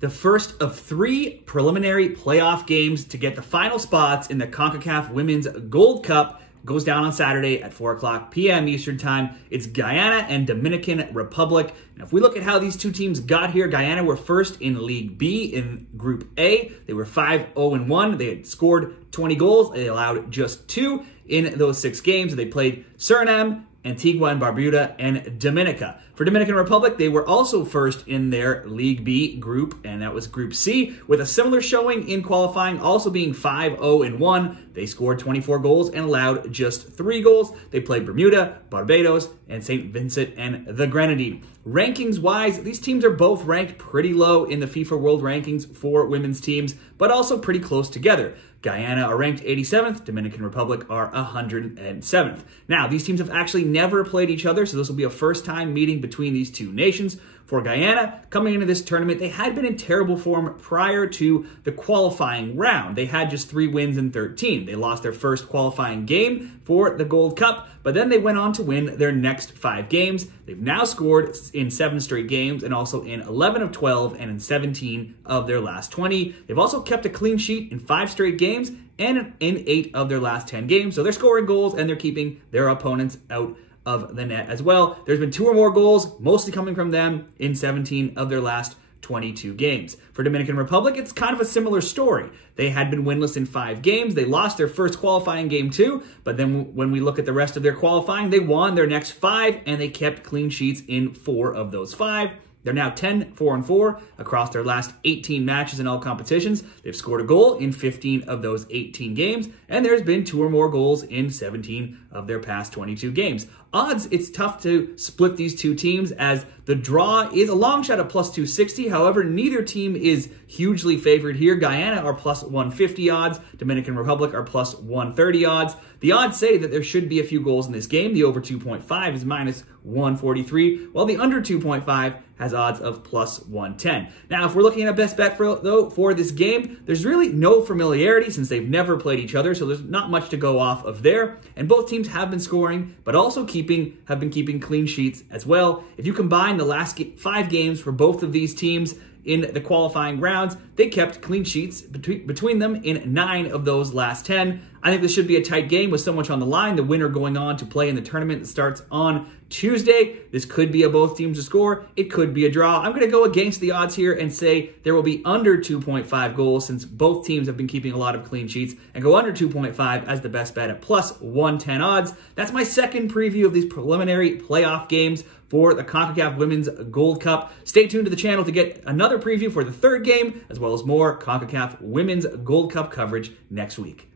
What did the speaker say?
The first of 3 preliminary playoff games to get the final spots in the Concacaf Women's Gold Cup goes down on Saturday at 4 o'clock p.m. Eastern Time. It's Guyana and Dominican Republic. Now, if we look at how these two teams got here, Guyana were first in League B in Group A. They were 5-0-1. They had scored 20 goals. They allowed just 2 in those 6 games. They played Suriname, Antigua and Barbuda, and Dominica. For Dominican Republic, they were also first in their League B group, and that was Group C, with a similar showing in qualifying, also being 5-0-1. They scored 24 goals and allowed just 3 goals. They played Bermuda, Barbados, and St. Vincent and the Grenadines. Rankings-wise, these teams are both ranked pretty low in the FIFA World Rankings for women's teams, but also pretty close together. Guyana are ranked 87th, Dominican Republic are 107th. Now, these teams have actually never played each other, so this will be a first-time meeting between these two nations. For Guyana, coming into this tournament, they had been in terrible form prior to the qualifying round. They had just 3 wins in 13. They lost their first qualifying game for the Gold Cup, but then they went on to win their next 5 games. They've now scored in 7 straight games and also in 11 of 12 and in 17 of their last 20. They've also kept a clean sheet in 5 straight games and in 8 of their last 10 games. So they're scoring goals and they're keeping their opponents out of the net as well. There's been 2 or more goals, mostly coming from them in 17 of their last 22 games. For Dominican Republic, it's kind of a similar story. They had been winless in 5 games. They lost their first qualifying game too, but then when we look at the rest of their qualifying, they won their next 5 and they kept clean sheets in 4 of those 5. They're now 10-4-4 across their last 18 matches in all competitions. They've scored a goal in 15 of those 18 games, and there's been 2 or more goals in 17 of their past 22 games. Odds, it's tough to split these two teams as the draw is a long shot at plus 260. However, neither team is hugely favored here. Guyana are plus 150 odds. Dominican Republic are plus 130 odds. The odds say that there should be a few goals in this game. The over 2.5 is minus 143, while the under 2.5 has odds of plus 110. Now, if we're looking at a best bet for this game, there's really no familiarity since they've never played each other, so there's not much to go off of there. And both teams have been scoring, but also have been keeping clean sheets as well. If you combine the last 5 games for both of these teams in the qualifying rounds, they kept clean sheets between them in 9 of those last 10. I think this should be a tight game with so much on the line. The winner going on to play in the tournament that starts on Tuesday. This could be a both teams to score. It could be a draw. I'm going to go against the odds here and say there will be under 2.5 goals since both teams have been keeping a lot of clean sheets, and go under 2.5 as the best bet at plus 110 odds. That's my second preview of these preliminary playoff games for the Concacaf Women's Gold Cup. Stay tuned to the channel to get another preview for the 3rd game, as well as more Concacaf Women's Gold Cup coverage next week.